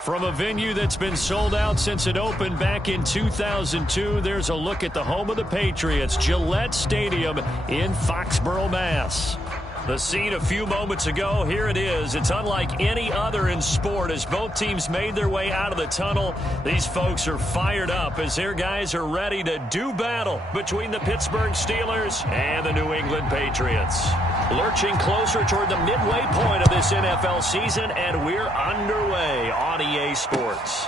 From a venue that's been sold out since it opened back in 2002, there's a look at the home of the Patriots, Gillette Stadium in Foxborough, Mass. The scene a few moments ago, here it is. It's unlike any other in sport as both teams made their way out of the tunnel. These folks are fired up as their guys are ready to do battle between the Pittsburgh Steelers and the New England Patriots. Lurching closer toward the midway point of this NFL season, and we're underway on EA Sports.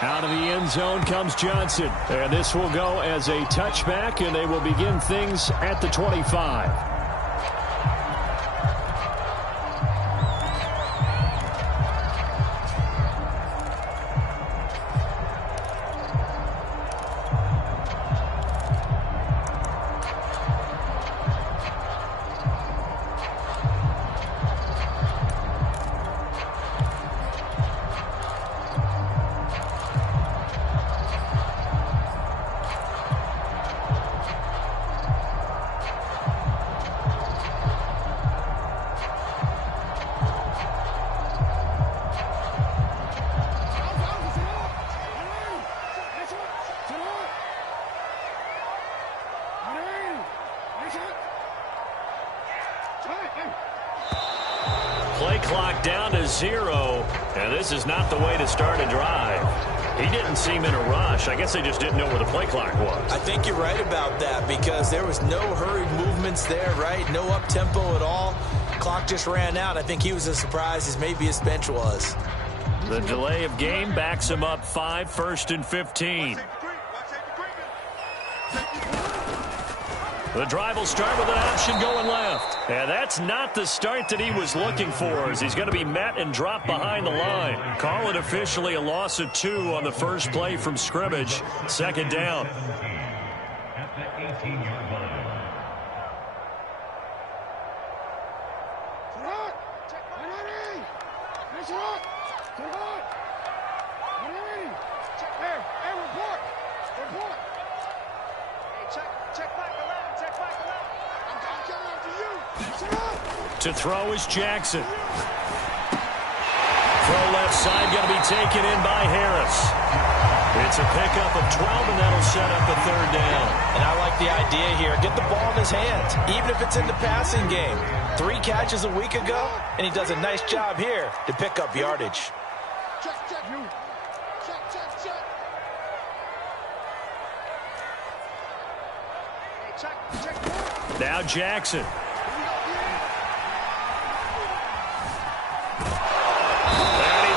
Out of the end zone comes Johnson, and this will go as a touchback, and they will begin things at the 25. Play clock down to 0, and this is not the way to start a drive. He didn't seem in a rush. I guess they just didn't know where the play clock was. I think you're right about that because there was no hurried movements there, right? No up-tempo at all. Clock just ran out. I think he was as surprised as maybe his bench was. The delay of game backs him up 5, 1st and 15. The drive will start with an option going left. And that's not the start that he was looking for, as he's going to be met and dropped behind the line. Call it officially a loss of 2 on the first play from scrimmage. Second down. At the 18-yard line. To throw is Jackson. Throw left side going to be taken in by Harris. It's a pickup of 12, and that'll set up a third down. And I like the idea here. Get the ball in his hands, even if it's in the passing game. 3 catches a week ago, and he does a nice job here to pick up yardage. Now Jackson.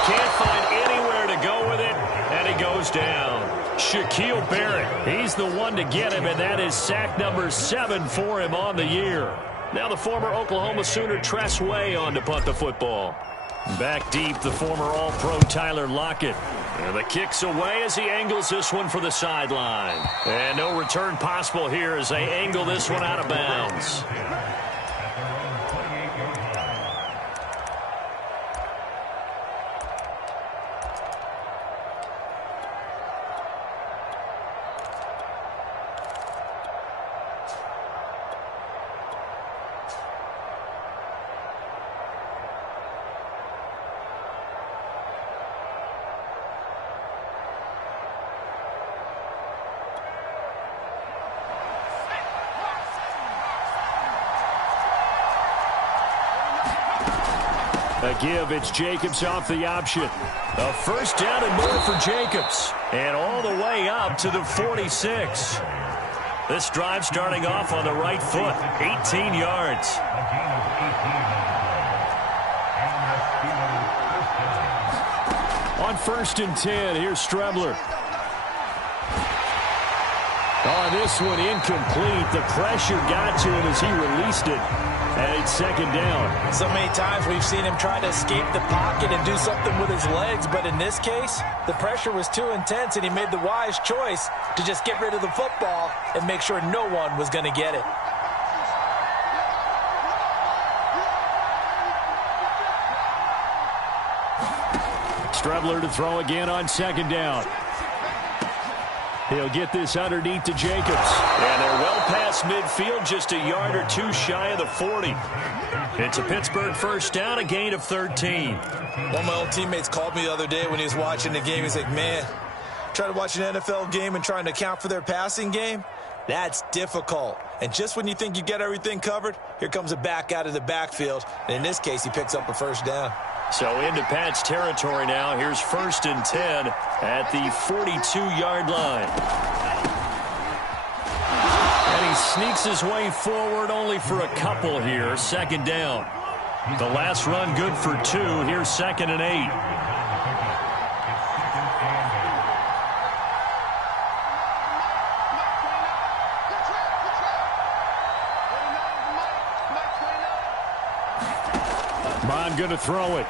Can't find anywhere to go with it, and he goes down. Shaquille Barrett, he's the one to get him, and that is sack number 7 for him on the year. Now the former Oklahoma Sooner Tress Way on to punt the football. Back deep, the former All-Pro Tyler Lockett. And the kick's away as he angles this one for the sideline. And no return possible here as they angle this one out of bounds. A give, it's Jacobs off the option. A first down and more for Jacobs. And all the way up to the 46. This drive starting off on the right foot. 18 yards. On 1st and 10, here's Strebler. On this one, incomplete. The pressure got to him as he released it. And it's second down. So many times we've seen him try to escape the pocket and do something with his legs, but in this case, the pressure was too intense, and he made the wise choice to just get rid of the football and make sure no one was going to get it. Strebler to throw again on second down. He'll get this underneath to Jacobs. And they're well past midfield, just a yard or two shy of the 40. It's a Pittsburgh first down, a gain of 13. One of my old teammates called me the other day when he was watching the game. He's like, man, trying to watch an NFL game and trying to account for their passing game? That's difficult. And just when you think you get everything covered, here comes a back out of the backfield. And in this case, he picks up a first down. So into Pat's territory now. Here's 1st and 10 at the 42-yard line. And he sneaks his way forward only for a couple here. 2nd down. The last run good for 2. Here's 2nd and 8. Bond going to throw it.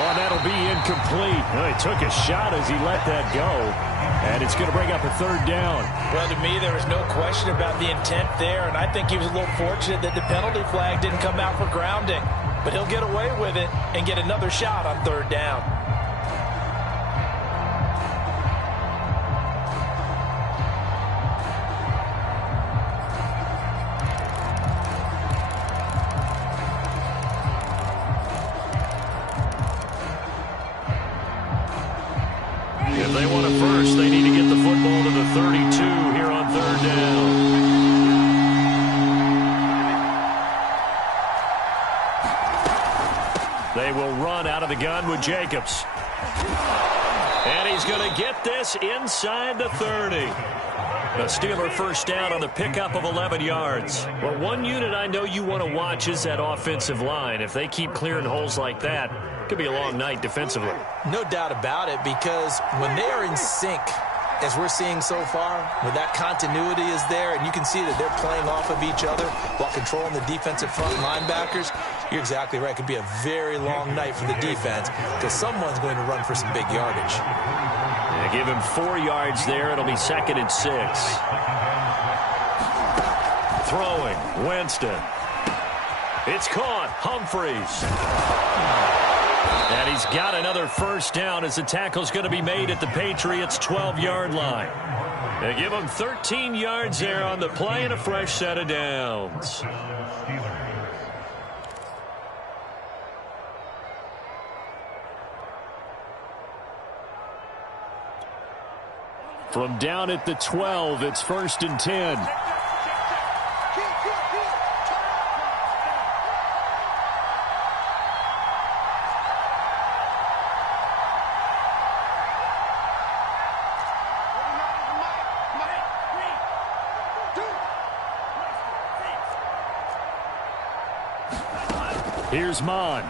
Oh, that'll be incomplete. Well, he took a shot as he let that go. And it's going to bring up a 3rd down. Well, to me, there was no question about the intent there. And I think he was a little fortunate that the penalty flag didn't come out for grounding. But he'll get away with it and get another shot on 3rd down. If they want a first, they need to get the football to the 32 here on 3rd down. They will run out of the gun with Jacobs. And he's going to get this inside the 30. The Steeler first down on the pickup of 11 yards. Well, one unit I know you want to watch is that offensive line. If they keep clearing holes like that, it could be a long night defensively. No doubt about it, because when they are in sync, as we're seeing so far, when that continuity is there, and you can see that they're playing off of each other while controlling the defensive front linebackers, you're exactly right. It could be a very long night for the defense because someone's going to run for some big yardage. Yeah, give him 4 yards there. It'll be 2nd and 6. Throwing, Winston. It's caught, Humphreys. And he's got another first down as the tackle's going to be made at the Patriots' 12-yard line. They give him 13 yards there on the play and a fresh set of downs. From down at the 12, it's 1st and 10. Here's Mond.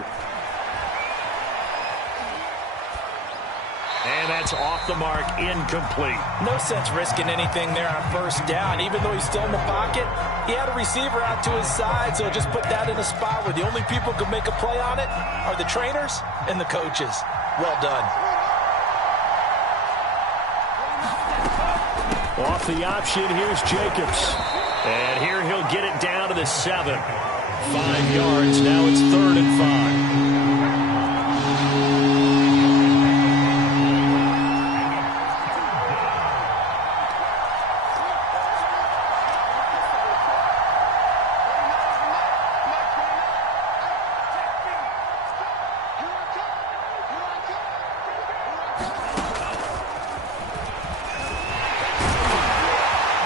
And that's off the mark, incomplete. No sense risking anything there on first down. Even though he's still in the pocket, he had a receiver out to his side, so just put that in a spot where the only people who can make a play on it are the trainers and the coaches. Well done. Off the option, here's Jacobs. And here he'll get it down to the 7. 5 yards, now it's 3rd and 5.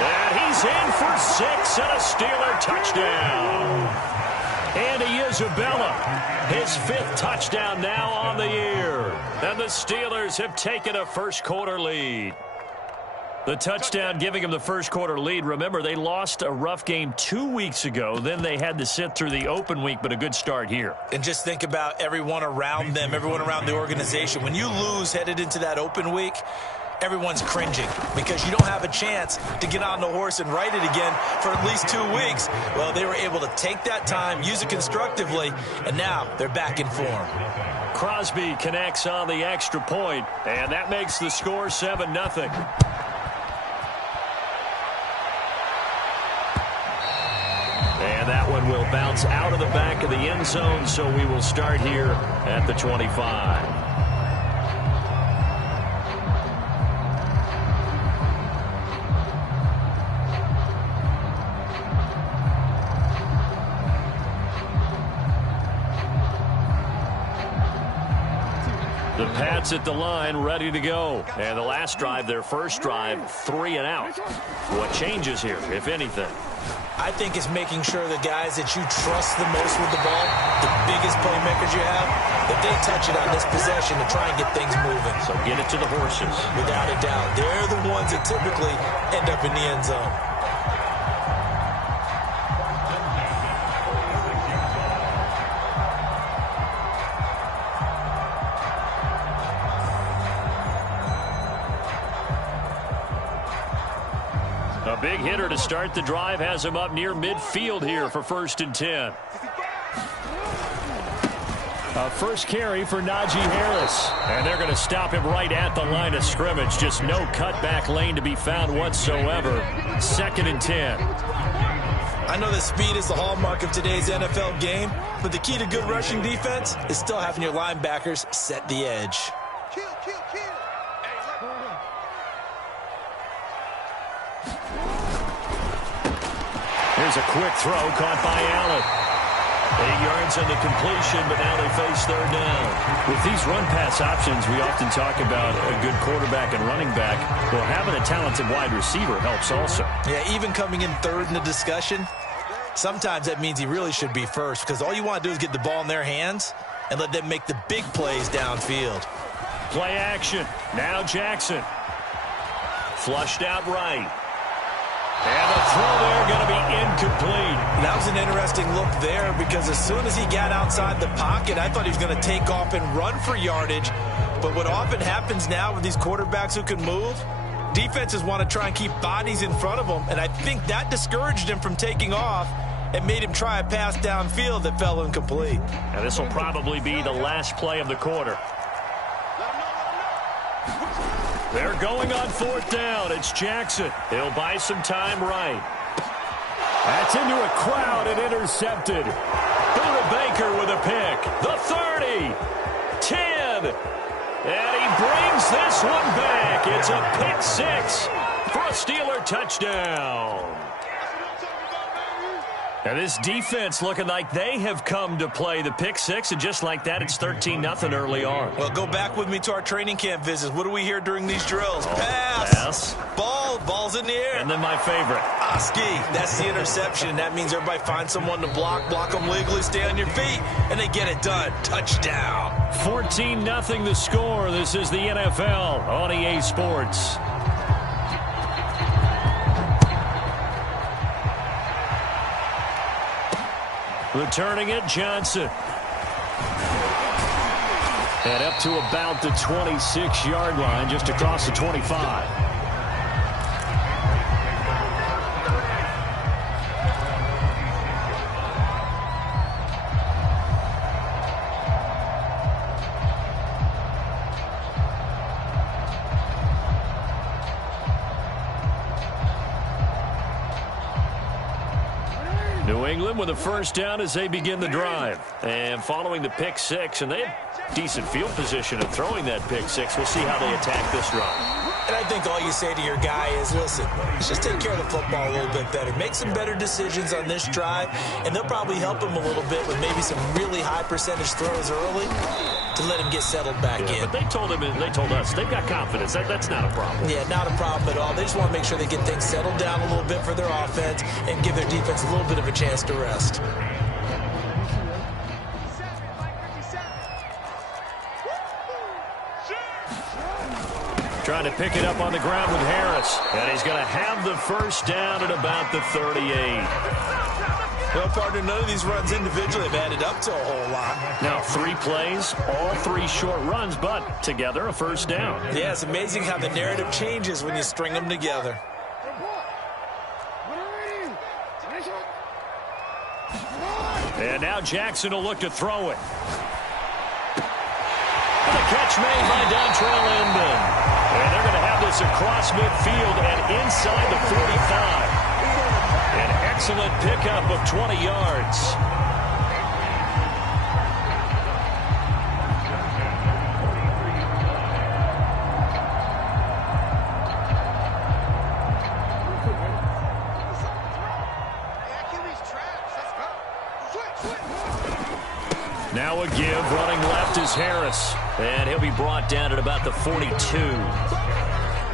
And he's in for 6 and a Steeler touchdown. And Isabella, his 5th touchdown now on the year. And the Steelers have taken a first-quarter lead. The touchdown giving them the first-quarter lead. Remember, they lost a rough game 2 weeks ago. Then they had to sit through the open week, but a good start here. And just think about everyone around them, everyone around the organization. When you lose headed into that open week, everyone's cringing because you don't have a chance to get on the horse and ride it again for at least 2 weeks. Well, they were able to take that time, use it constructively, and now they're back in form. Crosby connects on the extra point, and that makes the score 7-0. And that one will bounce out of the back of the end zone, so we will start here at the 25. Pats at the line, ready to go. And the last drive, their first drive, 3 and out. What changes here, if anything? I think it's making sure the guys that you trust the most with the ball, the biggest playmakers you have, that they touch it on this possession to try and get things moving. So get it to the horses. Without a doubt. They're the ones that typically end up in the end zone. A big hitter to start the drive has him up near midfield here for 1st and 10. A first carry for Najee Harris. And they're going to stop him right at the line of scrimmage. Just no cutback lane to be found whatsoever. 2nd and 10. I know that speed is the hallmark of today's NFL game, but the key to good rushing defense is still having your linebackers set the edge. Here's a quick throw caught by Allen. 8 yards on the completion, but now they face 3rd down. With these run-pass options, we often talk about a good quarterback and running back. Well, having a talented wide receiver helps also. Yeah, even coming in 3rd in the discussion, sometimes that means he really should be first, because all you want to do is get the ball in their hands and let them make the big plays downfield. Play action. Now Jackson. Flushed out right. And the throw there going to be incomplete. That was an interesting look there, because as soon as he got outside the pocket, I thought he was going to take off and run for yardage. But what often happens now with these quarterbacks who can move, defenses want to try and keep bodies in front of them, and I think that discouraged him from taking off and made him try a pass downfield that fell incomplete. Now this will probably be the last play of the quarter. They're going on 4th down. It's Jackson. He'll buy some time right. That's into a crowd and intercepted. Buda Baker with a pick. The 30. 10. And he brings this one back. It's a pick 6 for a Steeler touchdown. Now this defense looking like they have come to play the pick 6, and just like that, it's 13-0 early on. Well, go back with me to our training camp visits. What do we hear during these drills? Pass. Ball's in the air. And then my favorite. Oski, that's the interception. That means everybody finds someone to block them legally, stay on your feet, and they get it done. Touchdown. 14-0 the score. This is the NFL on EA Sports. Returning it, Johnson. And up to about the 26-yard line, just across the 25. New England with a first down as they begin the drive. And following the pick 6, and they have decent field position of throwing that pick 6. We'll see how they attack this run. And I think all you say to your guy is, listen, just take care of the football a little bit better. Make some better decisions on this drive, and they'll probably help him a little bit with maybe some really high percentage throws early to let him get settled back in. But they told him, and they told us, they've got confidence. That's not a problem. Yeah, not a problem at all. They just want to make sure they get things settled down a little bit for their offense and give their defense a little bit of a chance to rest. Trying to pick it up on the ground with Harris. And he's going to have the first down at about the 38. Well, partner, none of these runs individually have added up to a whole lot. Now 3 plays, all 3 short runs, but together a first down. Yeah, it's amazing how the narrative changes when you string them together. And now Jackson will look to throw it. And the catch made by Dontrell Inman. And they're going to have this across midfield and inside the 45. An excellent pickup of 20 yards. Now a give, running left is Harris. And he'll be brought down at about the 42.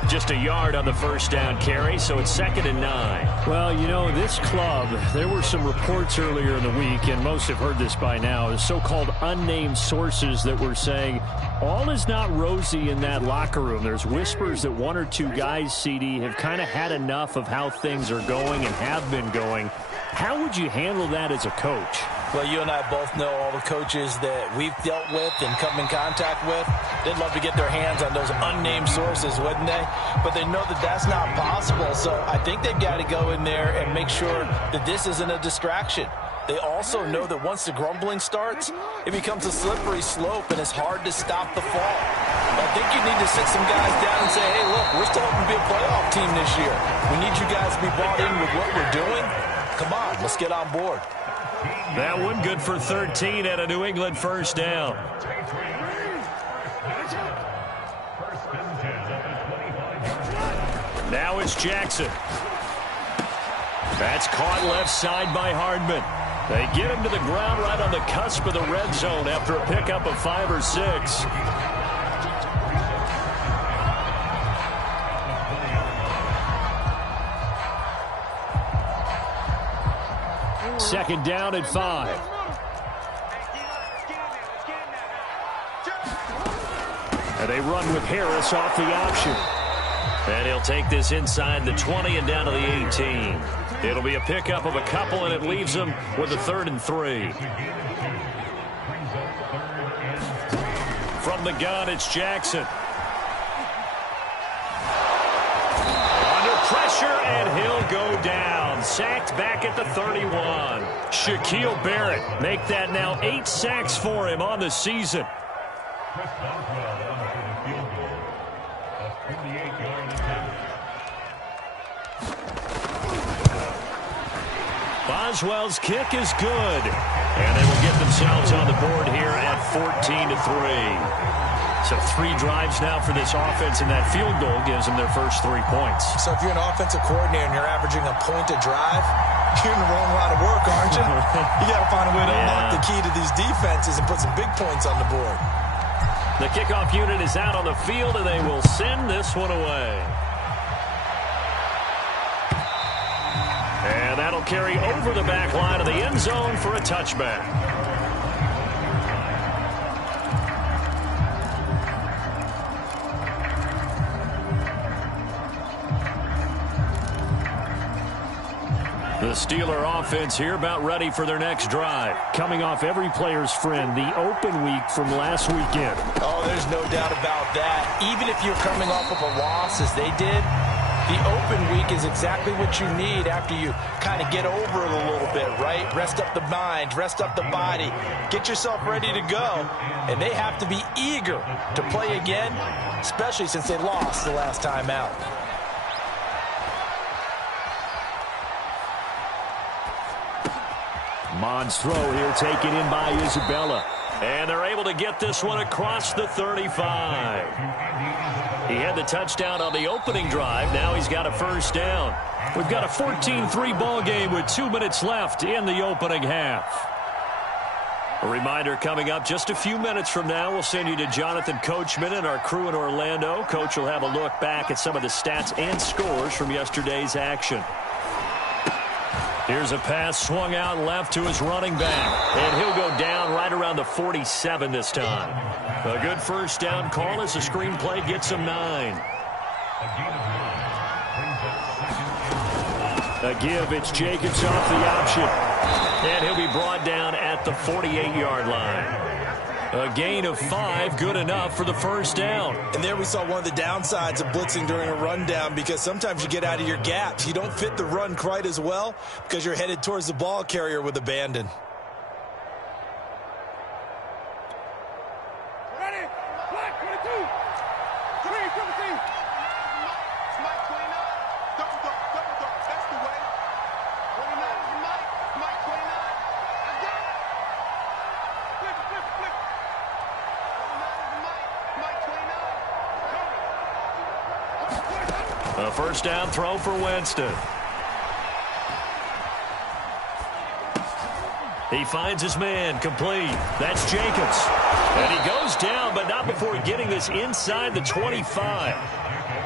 Just a yard on the first down carry, so it's 2nd and 9. Well, you know, this club, there were some reports earlier in the week, and most have heard this by now, the so-called unnamed sources that were saying all is not rosy in that locker room. There's whispers that one or two guys, CD, have kind of had enough of how things are going and have been going. How would you handle that as a coach? Well, you and I both know all the coaches that we've dealt with and come in contact with. They'd love to get their hands on those unnamed sources, wouldn't they? But they know that that's not possible, so I think they've got to go in there and make sure that this isn't a distraction. They also know that once the grumbling starts, it becomes a slippery slope, and it's hard to stop the fall. I think you need to sit some guys down and say, hey, look, we're still hoping to be a playoff team this year. We need you guys to be bought in with what we're doing. Come on, let's get on board. That one good for 13 at a New England first down. Now it's Jackson. That's caught left side by Hardman. They get him to the ground right on the cusp of the red zone after a pickup of 5 or 6. Second down at 5. And they run with Harris off the option. And he'll take this inside the 20 and down to the 18. It'll be a pickup of a couple, and it leaves them with a 3rd and 3. From the gun, it's Jackson. Under pressure, and he'll go down. Sacked back at the 31. Shaquille Barrett make that now 8 sacks for him on the season. Boswell's kick is good. And they will get themselves on the board here at 14-3. So 3 drives now for this offense, and that field goal gives them their first 3 points. So if you're an offensive coordinator and you're averaging a point a drive, you're in the wrong line of work, aren't you? You got to find a way to unlock the key to these defenses and put some big points on the board. The kickoff unit is out on the field, and they will send this one away. And that'll carry over the back line of the end zone for a touchback. The Steeler offense here about ready for their next drive. Coming off every player's friend, the open week from last weekend. Oh, there's no doubt about that. Even if you're coming off of a loss as they did, the open week is exactly what you need after you kind of get over it a little bit, right? Rest up the mind, rest up the body, get yourself ready to go. And they have to be eager to play again, especially since they lost the last time out. Mond's throw here taken in by Isabella. And they're able to get this one across the 35. He had the touchdown on the opening drive. Now he's got a first down. We've got a 14-3 ball game with 2 minutes left in the opening half. A reminder coming up just a few minutes from now. We'll send you to Jonathan Coachman and our crew in Orlando. Coach will have a look back at some of the stats and scores from yesterday's action. Here's a pass swung out left to his running back. And he'll go down right around the 47 this time. A good first down call as the screenplay gets him 9. A give, it's Jacobs off the option. And he'll be brought down at the 48-yard line. A gain of 5, good enough for the first down. And there we saw one of the downsides of blitzing during a rundown, because sometimes you get out of your gaps. You don't fit the run quite as well because you're headed towards the ball carrier with abandon. Ready? Black 22. 317. Mike 29. Double dog. That's the way. 29 is Mike. Mike 29. I got it. Flip. 29 is Mike. Mike 29. A first down throw for Winston. He finds his man, complete. That's Jacobs. And he goes down, but not before getting this inside the 25.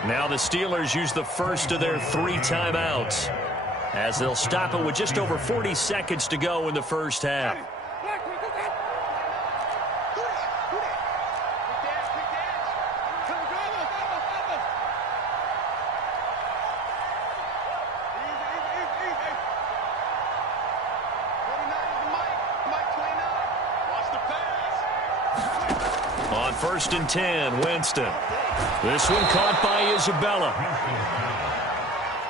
Now the Steelers use the first of their 3 timeouts, as they'll stop it with just over 40 seconds to go in the first half. On 1st and 10, Winston. This one caught by Isabella.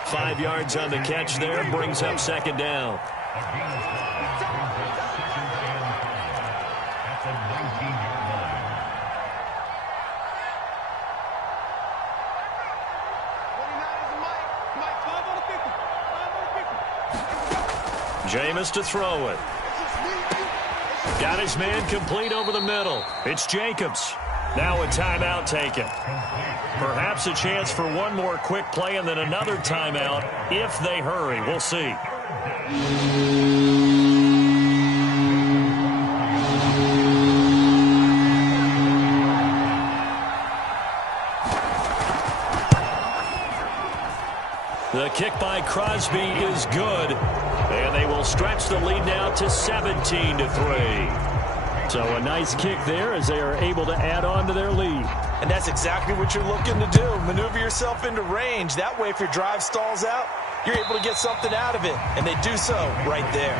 5 yards on the catch there, brings up 2nd down. Jameis to throw it. Got his man complete over the middle. It's Jacobs. Now a timeout taken. Perhaps a chance for one more quick play and then another timeout if they hurry. We'll see. The kick by Crosby is good. And they will stretch the lead now to 17-3. So a nice kick there as they are able to add on to their lead. And that's exactly what you're looking to do. Maneuver yourself into range. That way, if your drive stalls out, you're able to get something out of it. And they do so right there.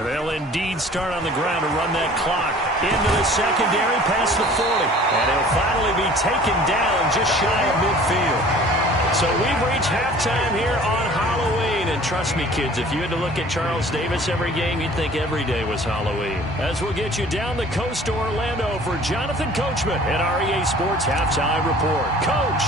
They'll indeed start on the ground to run that clock into the secondary past the 40. And he'll finally be taken down just shy of midfield. So we've reached halftime here on Halloween. And trust me, kids, if you had to look at Charles Davis every game, you'd think every day was Halloween. As we'll get you down the coast to Orlando for Jonathan Coachman at REA Sports Halftime Report. Coach!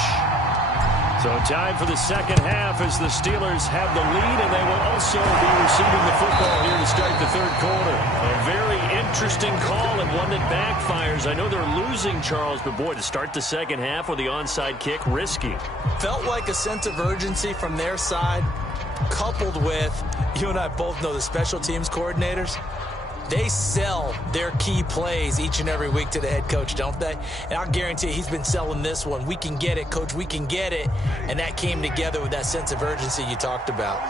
So time for the second half as the Steelers have the lead, and they will also be receiving the football here to start the third quarter. A very interesting call and one that backfires. I know they're losing, Charles, but boy, to start the second half with the onside kick, risky. Felt like a sense of urgency from their side, coupled with, you and I both know the special teams coordinators. They sell their key plays each and every week to the head coach, don't they? And I'll guarantee you he's been selling this one. We can get it, coach. We can get it. And that came together with that sense of urgency you talked about.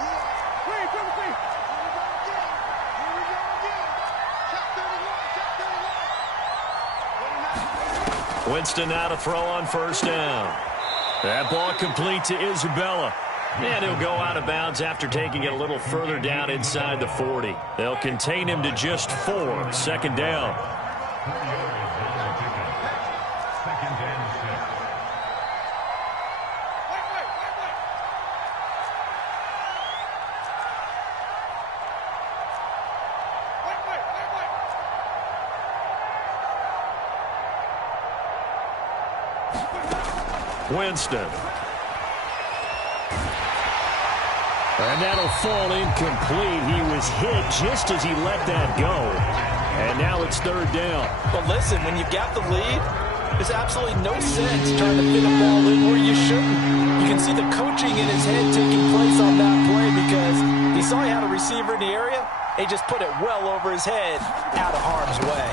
Winston now to throw on 1st down. That ball complete to Isabella. And he'll go out of bounds after taking it a little further down inside the 40. They'll contain him to just 4. 2nd down. Winston. And that'll fall incomplete. He was hit just as he let that go. And now it's 3rd down. But listen, when you've got the lead, there's absolutely no sense trying to fit a ball in where you shouldn't. You can see the coaching in his head taking place on that play because he saw he had a receiver in the area. He just put it well over his head, out of harm's way.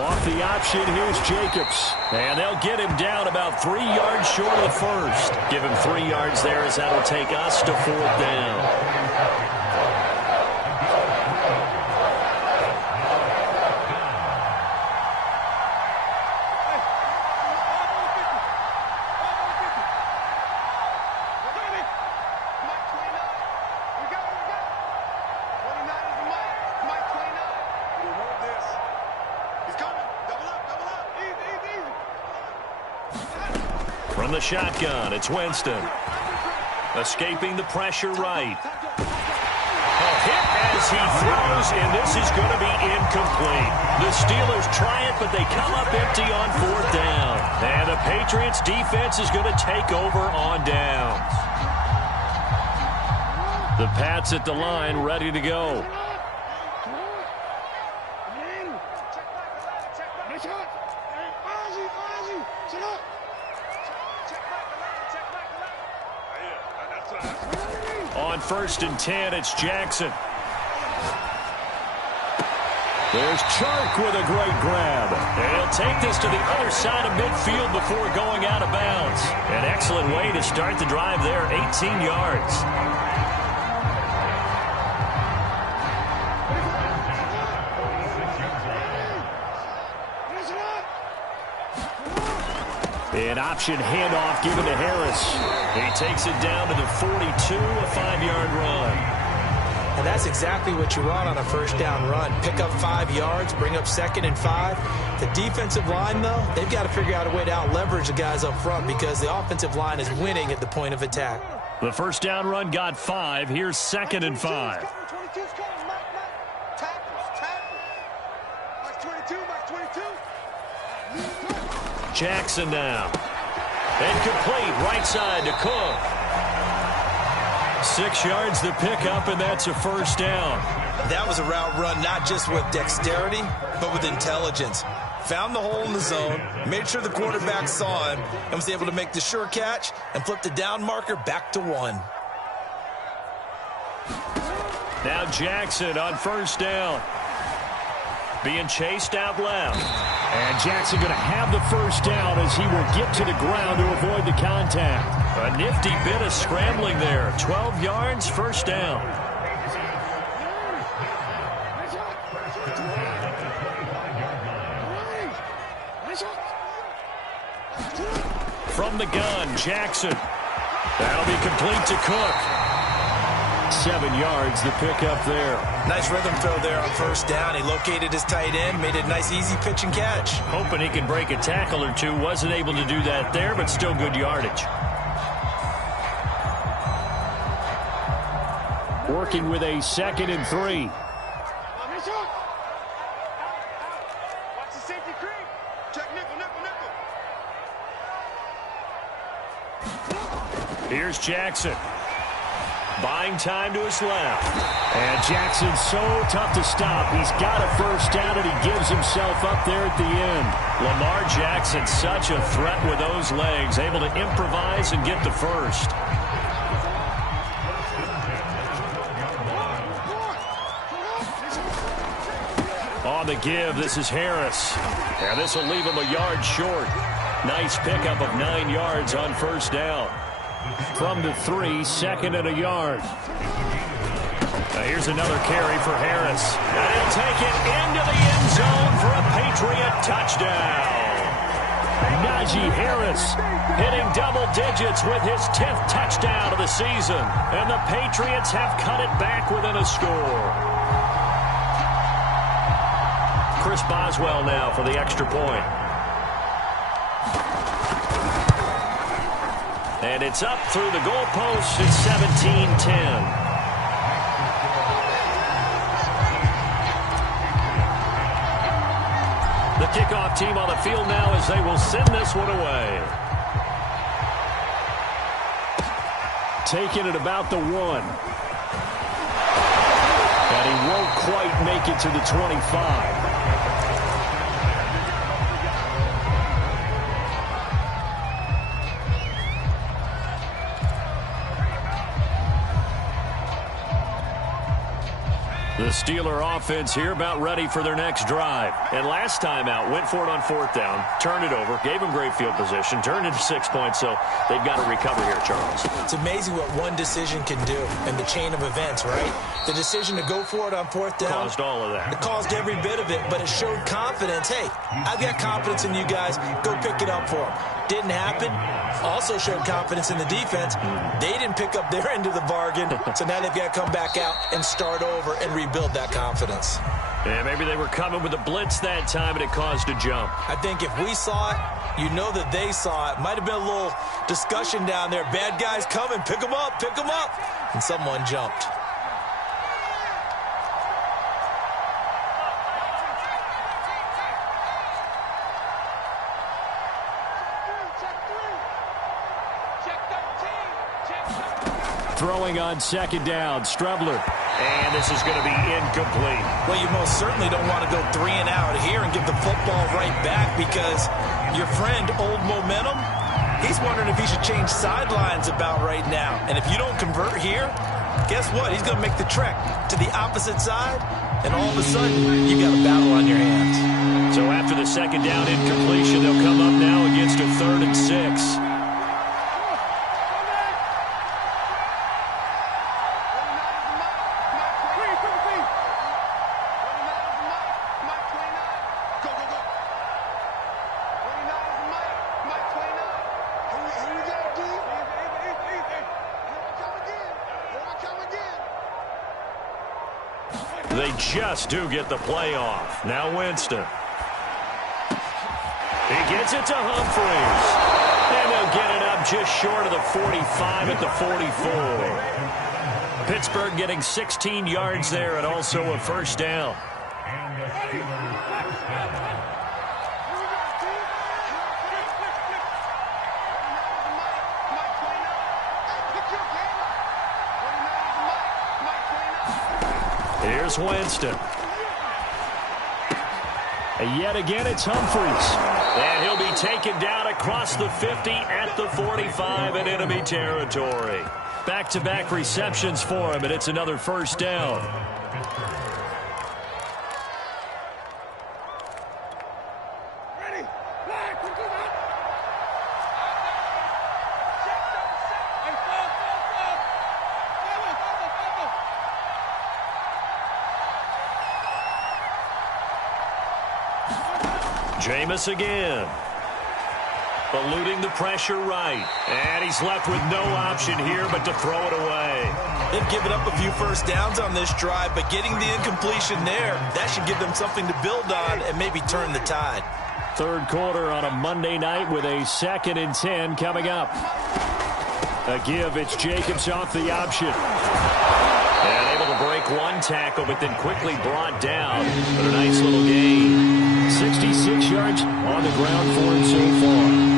Off the option, here's Jacobs. And they'll get him down about 3 yards short of the first. Give him 3 yards there as that'll take us to 4th down. From the shotgun, it's Winston. Escaping the pressure right. A hit as he throws, and this is going to be incomplete. The Steelers try it, but they come up empty on 4th down. And the Patriots defense is going to take over on downs. The Pats at the line, ready to go. On 1st and 10, it's Jackson. There's Chark with a great grab. And he'll take this to the other side of midfield before going out of bounds. An excellent way to start the drive there, 18 yards. An option handoff given to Harris. He takes it down to the 42, a 5-yard run. And that's exactly what you want on a first down run. Pick up 5 yards, bring up 2nd and 5. The defensive line, though, they've got to figure out a way to out-leverage the guys up front because the offensive line is winning at the point of attack. The first down run got 5. Here's 2nd and 5. Jackson now. Incomplete, right side to Cook. 6 yards the pickup, and that's a first down. That was a route run not just with dexterity, but with intelligence. Found the hole in the zone, made sure the quarterback saw him, and was able to make the sure catch and flip the down marker back to 1. Now Jackson on first down. Being chased out left. And Jackson going to have the first down as he will get to the ground to avoid the contact. A nifty bit of scrambling there. 12 yards, first down. From the gun, Jackson. That'll be complete to Cook. 7 yards, the pickup there. Nice rhythm throw there on first down. He located his tight end, made it a nice, easy pitch and catch. Hoping he could break a tackle or two. Wasn't able to do that there, but still good yardage. Working with a 2nd and 3. Watch the safety creep. Check nickel, nickel, nickel. Here's Jackson. Buying time to his left. And Jackson's so tough to stop. He's got a first down, and he gives himself up there at the end. Lamar Jackson, such a threat with those legs, able to improvise and get the first. On the give, this is Harris. And this will leave him a yard short. Nice pickup of 9 yards on first down. From the 3, 2nd and a yard. Here's another carry for Harris. And he'll take it into the end zone for a Patriot touchdown. Najee Harris hitting double digits with his 10th touchdown of the season. And the Patriots have cut it back within a score. Chris Boswell now for the extra point. And it's up through the goalpost. It's 17-10. The kickoff team on the field now as they will send this one away. Taking it about the 1. And he won't quite make it to the 25. The Steeler offense here about ready for their next drive. And last time out, went for it on 4th down, turned it over, gave them great field position, turned into 6 points, so they've got to recover here, Charles. It's amazing what one decision can do in the chain of events, right? The decision to go for it on 4th down. Caused all of that. It caused every bit of it, but it showed confidence. Hey, I've got confidence in you guys. Go pick it up for them. Didn't happen. Also showed confidence in the defense. They didn't pick up their end of the bargain, so now they've got to come back out and start over and rebuild that confidence. Yeah, maybe they were coming with a blitz that time, and it caused a jump. I think if we saw it, you know that they saw it. Might have been a little discussion down there. Bad guys coming. Pick them up. Pick them up. And someone jumped. Throwing on 2nd down, Strebler. And this is going to be incomplete. Well, you most certainly don't want to go 3 and out here and give the football right back, because your friend, Old Momentum, he's wondering if he should change sidelines about right now. And if you don't convert here, guess what? He's going to make the trek to the opposite side, and all of a sudden, you got a battle on your hands. So after the second down incompletion, they'll come up now against a 3rd and 6. They just do get the play off. Now Winston. He gets it to Humphries. And they'll get it up just short of the 45 at the 44. Pittsburgh getting 16 yards there and also a first down. Here's Winston. And yet again, it's Humphries. And he'll be taken down across the 50 at the 45 in enemy territory. Back-to-back receptions for him, and it's another first down. Jameis again. Eluding the pressure right. And he's left with no option here but to throw it away. They've given up a few first downs on this drive, but getting the incompletion there, that should give them something to build on and maybe turn the tide. Third quarter on a Monday night with a 2nd and 10 coming up. A give, it's Jacobs off the option. And able to break one tackle, but then quickly brought down. But a nice little gain. 66 yards on the ground for him so far.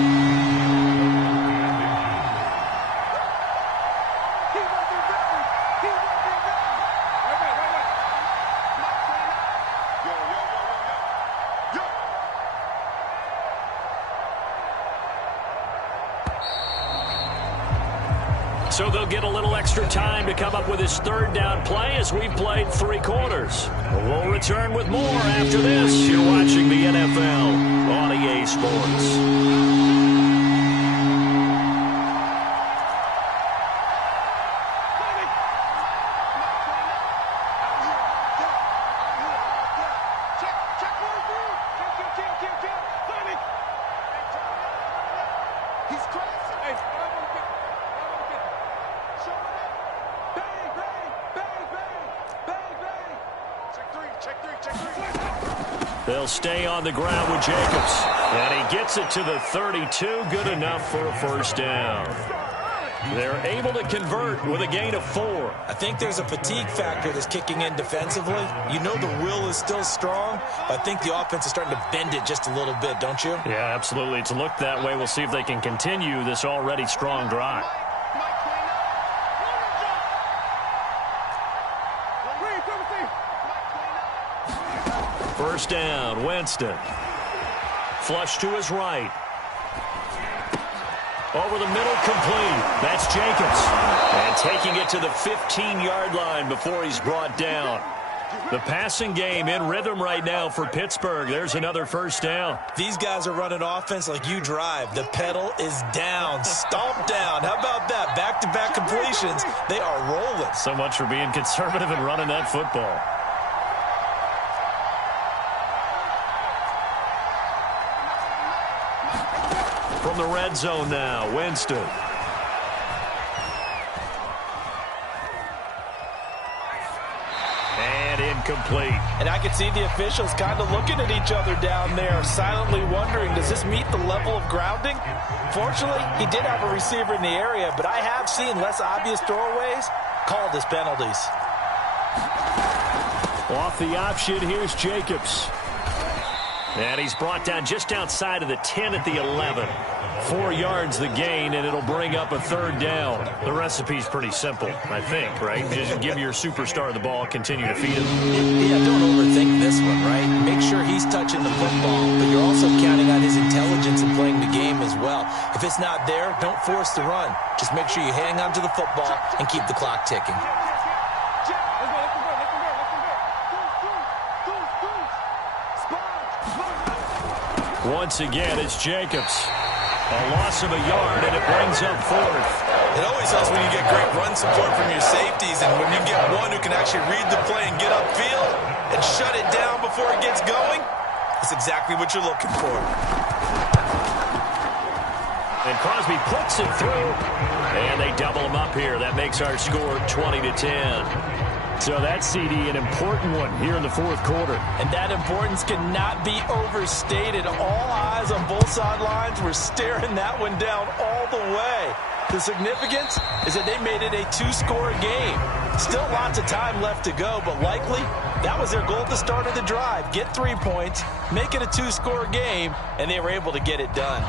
So they'll get a little extra time to come up with his 3rd down play as we've played 3 quarters. We'll return with more after this. You're watching the NFL on EA Sports. They'll stay on the ground with Jacobs. And he gets it to the 32. Good enough for a first down. They're able to convert with a gain of 4. I think there's a fatigue factor that's kicking in defensively. You know the will is still strong, but I think the offense is starting to bend it just a little bit, don't you? Yeah, absolutely. It's looked that way. We'll see if they can continue this already strong drive. First down, Winston. Flush to his right. Over the middle, complete. That's Jacobs. And taking it to the 15-yard line before he's brought down. The passing game in rhythm right now for Pittsburgh. There's another first down. These guys are running offense like you drive. The pedal is down. Stomp down. How about that? Back-to-back completions. They are rolling. So much for being conservative and running that football. From the red zone now, Winston. And incomplete. And I can see the officials kind of looking at each other down there, silently wondering, does this meet the level of grounding? Fortunately, he did have a receiver in the area, but I have seen less obvious throwaways called as penalties. Off the option, here's Jacobs. And he's brought down just outside of the 10 at the 11. 4 yards the gain, and it'll bring up a third down. The recipe's pretty simple, I think, right? Just give your superstar the ball, continue to feed him. Yeah, don't overthink this one, right? Make sure he's touching the football, but you're also counting on his intelligence in playing the game as well. If it's not there, don't force the run. Just make sure you hang on to the football and keep the clock ticking. Once again, it's Jacobs. A loss of a yard, and it brings up fourth. It always helps when you get great run support from your safeties, and when you get one who can actually read the play and get upfield and shut it down before it gets going, that's exactly what you're looking for. And Crosby puts it through, and they double him up here. That makes our score 20-10. So that's, CD, an important one here in the fourth quarter. And that importance cannot be overstated. All eyes on both sidelines were staring that one down all the way. The significance is that they made it a 2-score game. Still lots of time left to go, but likely that was their goal at the start of the drive. Get 3 points, make it a 2-score game, and they were able to get it done.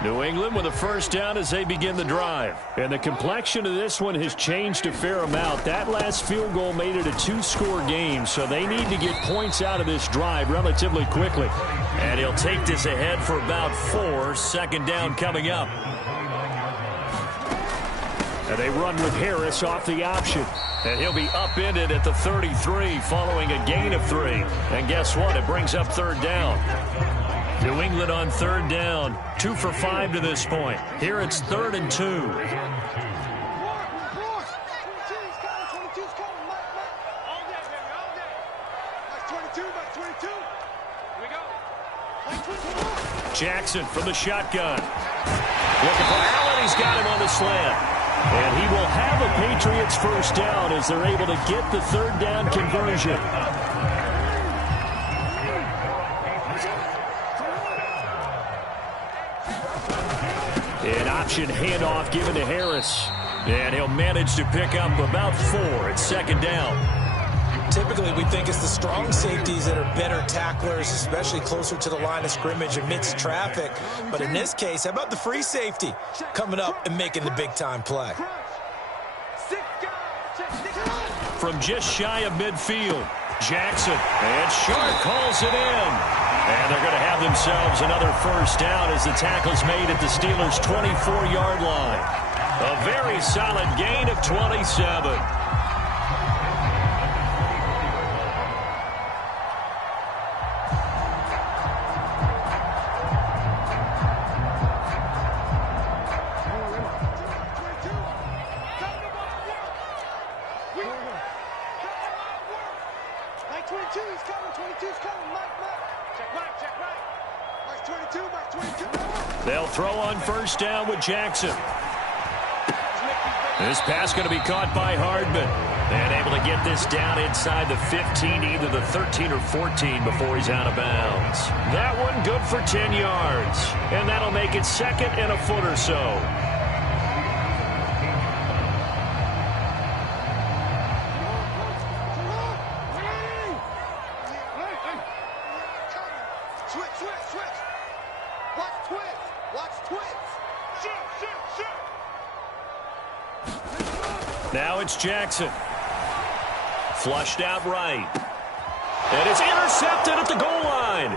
New England with a first down as they begin the drive. And the complexion of this one has changed a fair amount. That last field goal made it a 2-score game, so they need to get points out of this drive relatively quickly. And he'll take this ahead for about 4. Second down coming up. And they run with Harris off the option. And he'll be upended at the 33 following a gain of 3. And guess what? It brings up third down. New England on third down. 2 for 5 to this point. Here it's 3rd and 2. Jackson from the shotgun. Looking for Allen. He's got him on the slant. And he will have a Patriots first down as they're able to get the third down conversion. An option handoff given to Harris. And he'll manage to pick up about 4 at second down. Typically, we think it's the strong safeties that are better tacklers, especially closer to the line of scrimmage amidst traffic. But in this case, how about the free safety coming up and making the big-time play? From just shy of midfield, Jackson. And Sharp calls it in. And they're going to have themselves another first down as the tackle's made at the Steelers' 24-yard line. A very solid gain of 27. They'll throw on first down with Jackson. This pass going to be caught by Hardman. And able to get this down inside the 15, either the 13 or 14 before he's out of bounds. That one good for 10 yards. And that'll make it 2nd and a foot or so. Now it's Jackson. Flushed out right. And it's intercepted at the goal line.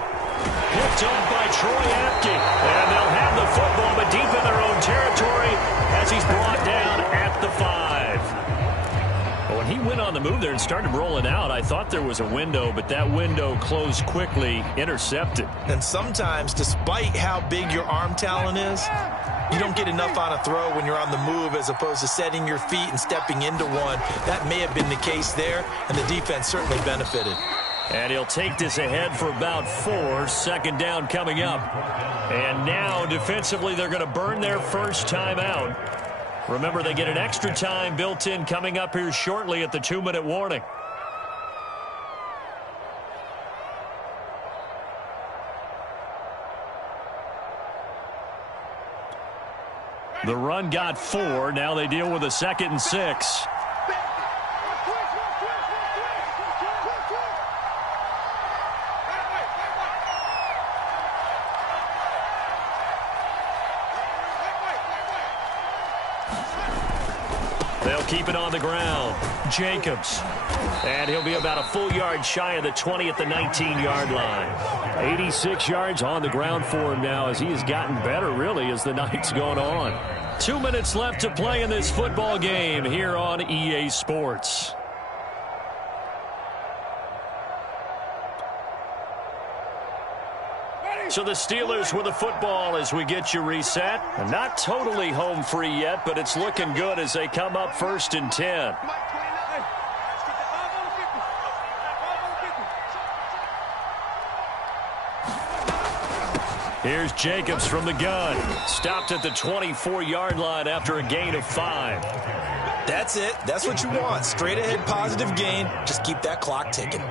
Picked up by Troy Apke. And they'll have the football, but deep in their own territory as he's brought down at the 5. Well, when he went on the move there and started rolling out, I thought there was a window, but that window closed quickly, intercepted. And sometimes, despite how big your arm talent is, you don't get enough on a throw when you're on the move as opposed to setting your feet and stepping into one. That may have been the case there, and the defense certainly benefited. And he'll take this ahead for about 4. Second down coming up. And now, defensively, they're going to burn their first time out. Remember, they get an extra time built in coming up here shortly at the 2-minute warning. The run got 4. Now they deal with a 2nd and 6. They'll keep it on the ground. Jacobs. And he'll be about a full yard shy of the 20 at the 19-yard line. 86 yards on the ground for him now as he has gotten better, really, as the night's gone on. 2 minutes left to play in this football game here on EA Sports. So the Steelers with the football as we get you reset. And not totally home free yet, but it's looking good as they come up 1st and 10. Here's Jacobs from the gun. Stopped at the 24-yard line after a gain of 5. That's it. That's what you want. Straight ahead positive gain. Just keep that clock ticking.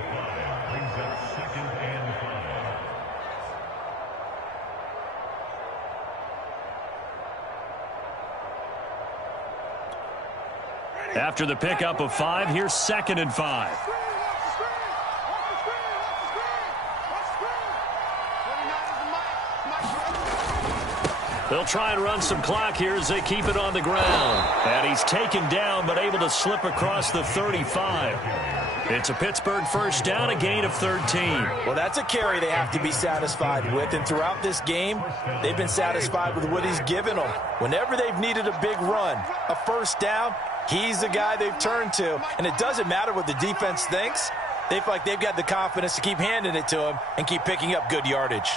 After the pickup of 5, here's 2nd and 5. They'll try and run some clock here as they keep it on the ground. And he's taken down but able to slip across the 35. It's a Pittsburgh first down, a gain of 13. Well, that's a carry they have to be satisfied with. And throughout this game, they've been satisfied with what he's given them. Whenever they've needed a big run, a first down, he's the guy they've turned to. And it doesn't matter what the defense thinks. They feel like they've got the confidence to keep handing it to him and keep picking up good yardage.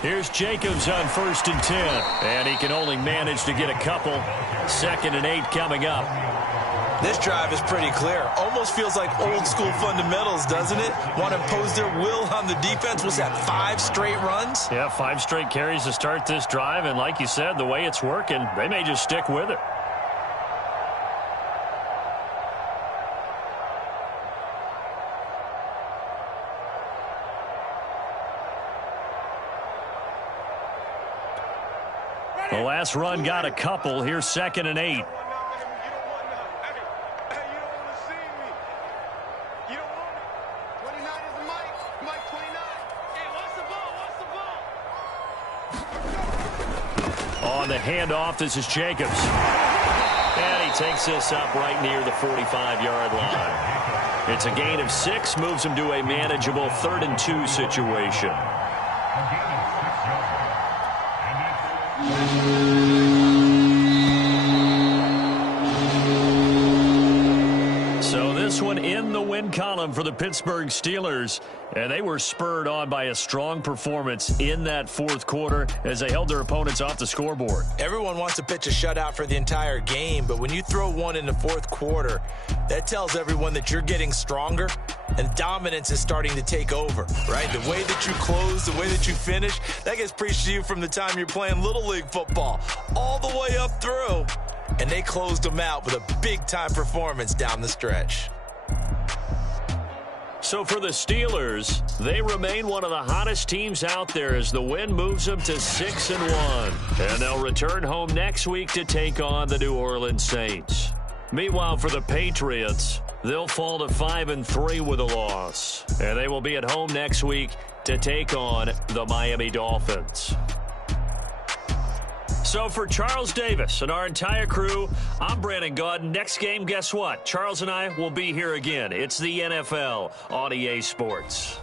Here's Jacobs on 1st and 10. And he can only manage to get a couple. 2nd and 8 coming up. This drive is pretty clear. Almost feels like old school fundamentals, doesn't it? Want to impose their will on the defense. Was that 5 straight runs? Yeah, 5 straight carries to start this drive. And like you said, the way it's working, they may just stick with it. The last run got a couple. Here's 2nd and 8. On the handoff, this is Jacobs. And he takes this up right near the 45-yard line. It's a gain of 6, moves him to a manageable 3rd and 2 situation. So this one in the win column for the Pittsburgh Steelers. And they were spurred on by a strong performance in that 4th quarter as they held their opponents off the scoreboard. Everyone wants to pitch a shutout for the entire game, but when you throw one in the 4th quarter, that tells everyone that you're getting stronger and dominance is starting to take over, right? The way that you close, the way that you finish, that gets preached to you from the time you're playing Little League football all the way up through. And they closed them out with a big-time performance down the stretch. So for the Steelers, they remain one of the hottest teams out there as the win moves them to 6-1. And they'll return home next week to take on the New Orleans Saints. Meanwhile, for the Patriots, they'll fall to 5-3 with a loss. And they will be at home next week to take on the Miami Dolphins. So for Charles Davis and our entire crew, I'm Brandon Gaudin. Next game, guess what? Charles and I will be here again. It's the NFL on EA Sports.